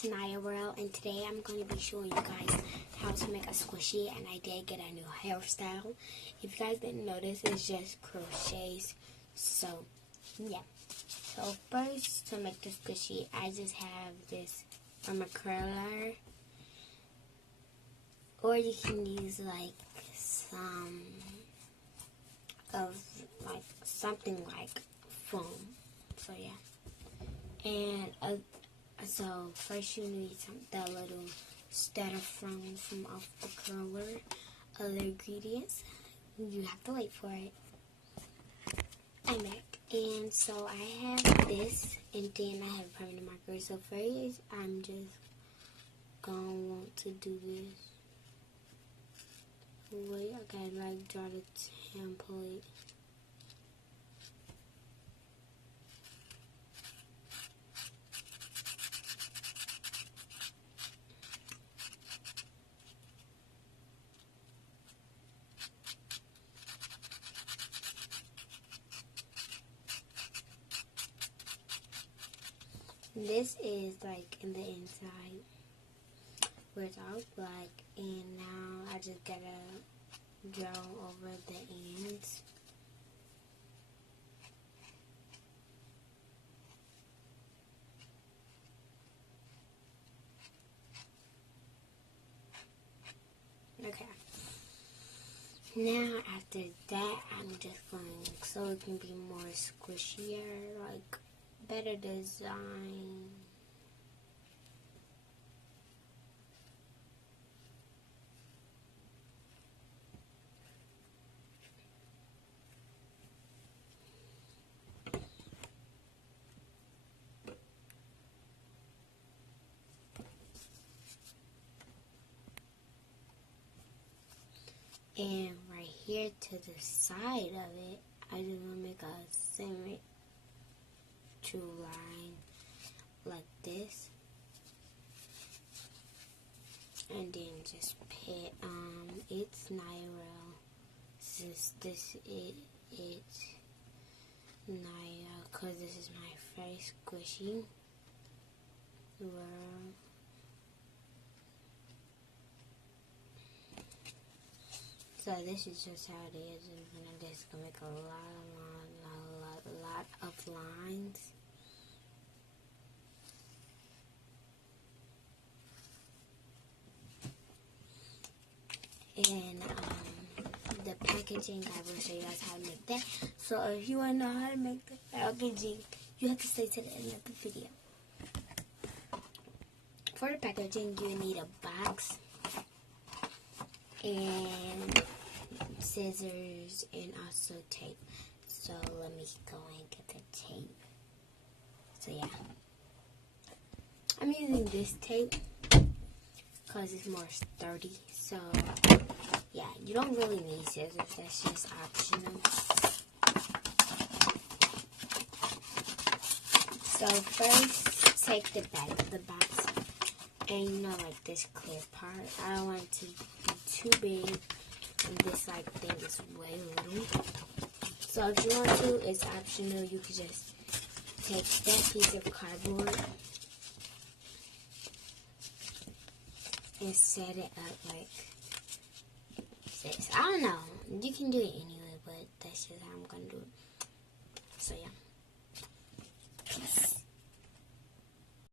it's Naya World, and today I'm going to be showing you guys how to make a squishy, and I did get a new hairstyle. If you guys didn't notice, it's just crochets. So, yeah. So first, to make the squishy, I just have this from a curler, or you can use like some of like something like foam. So yeah, and so first you need that little starter from off the curler. Other ingredients, you have to wait for it. I'm back. And so I have this, and then I have permanent marker. So first, I'm just gonna want to do this. Wait, I gotta like draw the template. This is like in the inside where it's all black, and now I just gotta draw over the ends. Okay. Now after that, I'm just going so it can be more squishier, like better design. And right here to the side of it, I just want to make a symmetrical line like this. And then just put, it's Naya. Since this it's Naya, because this is my first squishy world. So this is just how it is, and I'm just gonna make a lot of lines. And the packaging, I will show you guys how to make that. So if you want to know how to make the packaging, you have to stay to the end of the video. For the packaging, you need a box and scissors and also tape. So let me go and get the tape. So yeah, I'm using this tape because it's more sturdy. So yeah, you don't really need scissors, that's just optional. So first, take the back of the box, and you know, like this clear part, I don't want it to be too big, and this like thing is way little. So if you want to, it's optional. You could just take that piece of cardboard and set it up like this. I don't know. You can do it anyway, but that's just how I'm gonna do it. So yeah.